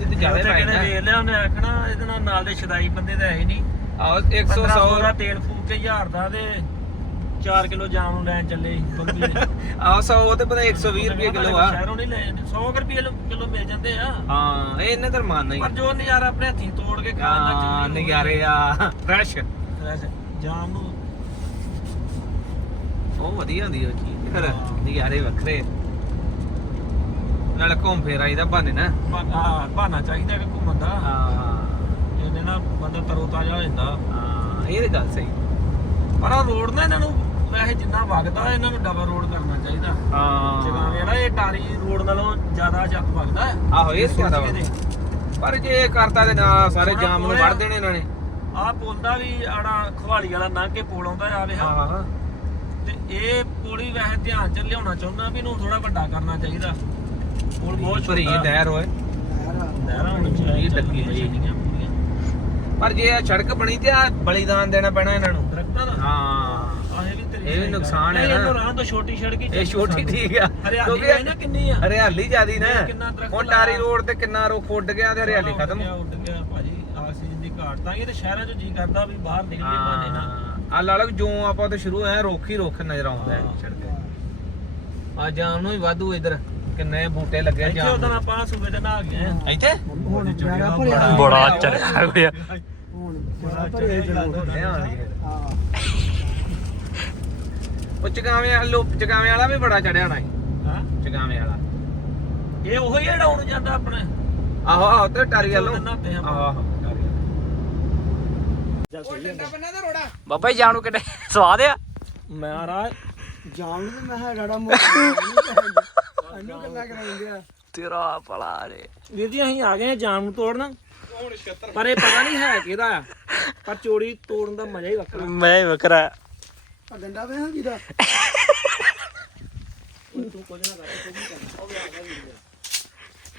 ਇੱਥੇ ਤੇ ਜ਼ਿਆਦਾ ਉੱਥੇ ਕਿਹਨੇ ਪੈਂਦਾ ਵੇਖ ਲਿਆ ਉਹਨੇ ਆਖਣਾ ਇਹਦੇ ਨਾਲ ਨਾਲ ਦੇ ਛਦਾਈ ਬੰਦੇ ਤਾਂ ਹੈ ਹੀ ਨਹੀਂ। ਆਹ 100 100 ਦਾ 100 ਤੇਲ ਫੂਕ ਕੇ 1000 ਦਾ ਤੇ 4 ਕਿਲੋ ਜਾਮ ਨੂੰ ਲੈਣ ਚੱਲੇ ਸੀ ਬੰਬੀ ਦੇ ਆਹ 100 ਤੇ ਪਤਾ 120 ਰੁਪਏ ਕਿਲੋ ਆ। ਸ਼ਹਿਰੋਂ ਨਹੀਂ ਲੈ ਜਾਂਦੇ 100 ਰੁਪਏ ਕਿਲੋ ਮਿਲ ਜਾਂਦੇ ਆ। ਹਾਂ ਇਹ ਇਹਨਾਂ ਦਾ ਮਾਨ ਨਹੀਂ ਪਰ ਜੋ ਨਜ਼ਾਰਾ ਆਪਣੇ ਹੱਥੀਂ ਤੋੜ ਕੇ ਖਾਣ ਦਾ ਹਾਂ ਚੰਗੀ ਨਜ਼ਾਰੇ ਆ। ਫਰੈਸ਼ ਜਾਮ ਨੂੰ। ਉਹ ਵਧੀਆ ਹੁੰਦੀ ਉਹ ਚੀਜ਼ ਫਿਰ ਨਜ਼ਾਰੇ ਵੱਖਰੇ ਨਾਲ ਘੁੰਮ ਫੇਰ ਆਈਦਾ ਬਹਾਨੇ ਨਾ। ਬਹਾਨਾ ਬਹਾਨਾ ਚਾਹੀਦਾ ਕਿ ਘੁੰਮਣ ਦਾ। ਹਾਂ ਇਹਦੇ ਨਾਲ ਬੰਦਾ ਤਰੋ ਤਾਜ਼ਾ ਹੋ ਜਾਂਦਾ। ਹਾਂ ਇਹ ਤੇ ਗੱਲ ਸਹੀ। ਪਰ ਆ ਰੋਡ ਨਾ ਇਹਨਾਂ ਨੂੰ ਵੈਸੇ ਜਿੰਨਾ ਵਗਦਾ ਇਹਨਾਂ ਨੂੰ ਡਬਲ ਰੋਡ ਕਰਨਾ ਚਾਹੀਦਾ। ਹਾਂ। ਜਗ੍ਹਾ ਜਿਹੜਾ ਇਹ ਟਾਰੀ ਰੋਡ ਨਾਲੋਂ ਜ਼ਿਆਦਾ ਚੱਕ ਵਗਦਾ। ਹੈ ਆਹੋ ਇਹ ਜ਼ਿਆਦਾ ਵਾ। ਪਰ ਜੇ ਇਹ ਕਰਤਾ ਤੇ ਨਾ ਸਾਰੇ ਜਾਮ ਨੂੰ। ਵੜ ਦੇਣੇ ਇਹਨਾਂ ਨੇ। ਆਹ ਪੁਲ ਦਾ ਵੀ ਆੜਾ ਖਵਾਲੀ ਵਾਲਾ ਲੰਘ ਕੇ ਪੁਲ ਆਉਂਦਾ ਆ ਵੇਖ ਹਾਂ ਤੇ ਇਹ ਪੁਲ ਵੈਸੇ ਧਿਆਨ ਚ ਲਿਆਉਣਾ ਚਾਹੁੰਦਾ ਵੀ ਇਹਨੂੰ ਥੋੜਾ ਵੱਡਾ ਕਰਨਾ ਚਾਹੀਦਾ। ਪੁਲ ਬਹੁਤ ਭਰੀ ਛੋਟਾ ਨਹਿਰ ਹੋਏ ਨਹਿਰਾਂ ਹੋਣੀ ਚਾਹੀਦੀ ਇਹ ਲੱਗੀ ਹੋਈ। ਛੱਡੀਆਂ ਪੂਰੀਆਂ। ਪਰ ਜੇ ਇਹ ਸੜਕ ਬਣੀ ਤੇ ਆ ਬਲੀਦਾਨ ਦੇਣਾ ਪੈਣਾ ਇਹਨਾਂ ਨੂੰ। ਦਰਖਤਾਂ ਦਾ। ਹਾਂ। ਆਹ ਇਹ ਵੀ ਤੇਰੀ ਇਹ ਵੀ ਸਹੀ ਗੱਲ। ਨੁਕਸਾਨ ਹੈ ਨਾ। ਇਹਨੂੰ ਰਾਹ ਤੋਂ ਛੋਟੀ ਸੜਕ ਹੀ ਇਹ ਛੋਟੀ ਠੀਕ ਆ। ਹਰਿਆਲੀ ਹੈ ਨਾ ਕਿੰਨੀ ਆ। ਹਰਿਆਲੀ ਜ਼ਿਆਦੀ ਨਾ। ਇਹ ਹੁਣ। ਟਾਰੀ ਰੋਡ ਤੇ ਕਿੰਨਾ ਰੁੱਖ ਉੱਡ ਗਿਆ ਤੇ ਹਰਿਆਲੀ ਖਤਮ। ਉੱਡ ਗਿਆ ਭਾਜੀ ਆਕਸੀਜਨ ਦੀ ਘਾਟ। ਤਾਂ ਇਹ ਤੇ ਸ਼ਹਿਰਾਂ 'ਚ ਜੀ ਕਰਦਾ ਵੀ ਬਾਹਰ ਨਿਕਲੀਏ ਬਹਾਨੇ ਨਾਲ। ਆ ਲਾਲਕ ਜੋ ਆਪਾਂ ਤੇ ਸ਼ੁਰੂ ਐ ਰੁੱਖ ਹੀ ਰੁੱਖ ਨਜ਼ਰ ਆਉਂਦਾ ਹੈ। ਸੜਕ ਆ ਜਾਮ ਨੂੰ ਹੀ ਵਾਧੂ ਇਧਰ। ਕਿੰਨੇ ਬੂਟੇ ਲੱਗੇ ਇੱਥੇ ਜਾਮ ਉਦੋਂ ਆਪਾਂ ਸੂਬੇ ਤੇ ਨਹਾ ਗਏ ਆ। ਇੱਥੇ? ਹੁਣ ਜਾਣਾ ਭਰਿਆ ਬੜਾ ਚੜਿਆ ਹੋਇਆ। ਹੁਣ ਜਾਣਾ ਭਰਿਆ ਜ਼ਰੂਰ ਹਾਂ। ਉਹ ਚਗਾਵੇਂ ਵਾਲਾ ਲੋ ਚਗਾਵੇਂ ਵਾਲਾ ਵੀ ਬੜਾ ਚੜਿਆ ਹੋਣਾ ਸੀ। ਹਾਂ? ਚਗਾਵੇਂ ਵਾਲਾ। ਇਹ ਉਹੀ ਜਿਹੜਾ ਹੁਣ ਜਾਂਦਾ ਆਪਣੇ। ਆਹੋ ਆਹੋ ਤੇ ਟਾਰੀ ਵੱਲੋਂ ਨਹਾਤੇ ਆਪਾਂ। ਆਹੋ ਆਹੋ ਟਾਰੀ ਬਾਬਾ ਜੀ ਜਾਣ ਨੂੰ ਕਿੱਡੇ ਸਵਾਦ ਆ। ਮੈਂ ਰਾਜ ਜਾਣ ਨੂੰ ਤੇ ਮੈਂ ਹੈ ਰੜਾ ਮੋਟਾ ਇਹਨੂੰ ਗੱਲਾਂ ਕਰਾਉਂਦੇ ਆ ਤੇਰਾ ਭਲਾ ਰੇ। ਵੀਰ ਜੀ ਅਸੀਂ ਆ ਗਏ ਆ ਜਾਮ ਨੂੰ ਤੋੜਨ। ਪਰ ਇਹ ਪਤਾ ਨਹੀਂ ਹੈ ਕਿਹਦਾ ਆ। ਪਰ ਚੋਰੀ ਤੋੜਨ ਦਾ ਮਜ਼ਾ ਹੀ ਵੱਖਰਾ। ਮੈਂ ਵਕਰਾ ਆ ਡੰਡਾ ਵੇ ਹਾਂ ਜਿਹਦਾ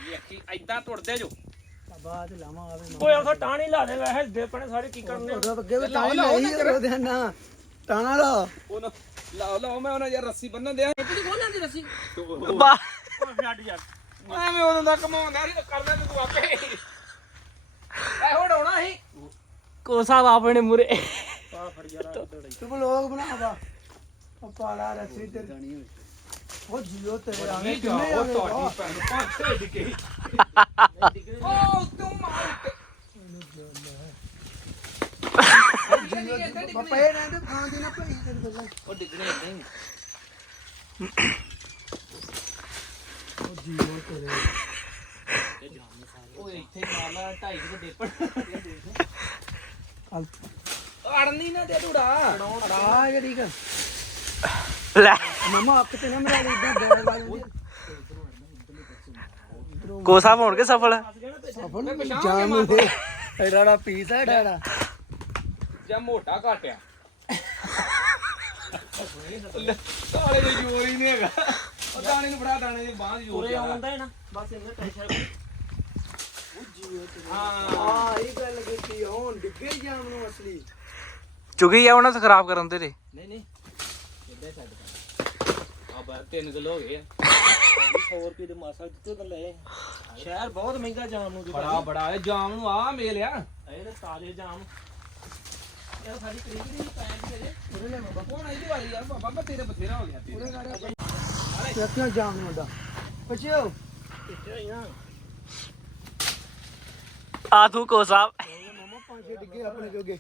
ਵੇਖੀ ਐਦਾਂ ਟੁੱਟਦੇ ਜੋ। ਬਾਅਦ ਲਾਵਾਂ ਆਵੇ ਓਏ ਉਹ ਟਾਣੀ ਲਾ ਦੇ ਵੈਸੇ ਦੇ ਪਣੇ ਸਾਰੇ ਕੀ ਕਰਨੇ ਉਹਦਾ ਅੱਗੇ ਵੀ ਤਾਂ ਲਈ ਉਹਦੇ ਨਾ ਤਾਣਾ ਲਾ ਉਹਨੂੰ ਲਾਓ ਲਾਓ ਮੈਂ ਉਹਨਾਂ ਯਾਰ ਰੱਸੀ ਬੰਨਣ ਦਿਆ। ਬਾ। ਛੱਡ ਯਾਰ। ਐਵੇਂ ਉਹਨਾਂ ਦਾ ਕਮਾਉਂਦਾ ਨਹੀਂ ਕਰਦਾ ਤੇ ਤੂੰ ਆਪੇ। ਐ ਹੁਣ ਆਉਣਾ ਸੀ। ਕੋ ਸਾਹਿਬ ਆਪਣੇ ਮੂਰੇ। ਆ ਫੜ ਯਾਰ ਤੂੰ ਲੋਕ ਬਣਾਵਾ ਉਹ ਪਾਲਾ ਰਸੀ ਤੇ। ਉਹ ਜੀਓ ਤੇਰੇ ਆਵੇਂ ਕਿੰਨੇ ਉਹ ਤੁਹਾਡੀ ਭੈਣ ਨੂੰ ਪਾਛੇ ਡਿੱਗੇ ਉਹ ਤੂੰ ਮਾਰ ਉੱਤੇ ਪਾਪਾ ਇਹ ਰਹਿੰਦੇ ਖਾਣ ਦੀ ਨਾ ਭਈ ਤੈਨੂੰ ਦੱਸਾਂ ਉਹ ਡਿੱਗਣੇ ਇਦਾਂ ਹੀ। ਉਹ ਜੀਓ ਤੇਰੇ ਇੱਥੇ ਡੇਪਣ ਅੜਨੀ ਨਾ ਦੇ ਇਹ ਲੈ। ਮਮਾ ਅੱਖ ਤੇ ਨਾ ਮੇਰਾ ਇਦਾਂ ਹੋਣਗੇ ਸਫਲ ਸਫਲ ਜਾਮ ਨੂੰ ਦੇ। ਰੜਾ ਪੀਸ ਹੈ ਡਾੜਾ ਜਾਂ ਮੋਟਾ ਘਾਟਿਆ। ਤਾਲੇ ਦੇ ਜੋਰ ਹੀ ਨਹੀਂ ਹੈਗਾ। ਉਹ ਦਾਣੇ ਨੂੰ ਬੜਾ ਦਾਣੇ ਦੀ ਬਾਂਹ ਦੀ ਜੋਰ ਉਰੇ। ਆਉਂਦਾ ਹੈ ਨਾ ਬਸ ਇਹਨੇ ਟੈਨਸ਼ਨ ਹਾਂ। ਆ ਇਹ ਗੱਲ ਕੀਤੀ ਹੁਣ ਡਿੱਗੇ ਹੀ ਜਾਮ ਨੂੰ ਅਸਲੀ। ਚੁਗੀ ਆ ਉਹਨਾਂ ਤੋਂ ਖਰਾਬ ਕਰਨ ਦੇ ਤੇ ਨਹੀਂ ਨਹੀਂ। ਇੱਦਾਂ ਛੱਡ ਆ ਬਾ 3 ਕਿਲੋ ਹੋ ਗਏ ਆ। 100 ਰੁਪਏ ਦੇ ਮਾਸਾ ਦਿੱਤੇ ਤਾਂ ਲੈ ਸ਼ਹਿਰ ਬਹੁਤ ਮਹਿੰਗਾ ਜਾਮ ਨੂੰ ਬੜਾ ਬੜਾ। ਇਹ ਜਾਮ ਨੂੰ ਆ। ਮੇਲਿਆ ਇਹ ਤਾਂ ਤਾਜ਼ੇ ਜਾਮ। ਕਿੱਥੇ ਜਾਮ ਨੂੰ ਹੁੰਦਾ ਆ ਤੂੰ ਕੋ ਸਾਹਿਬ। ਮਮਾ ਪੰਜ ਛੇ ਡਿੱਗੇ ਆਪਣੇ ਜੋਗੇ।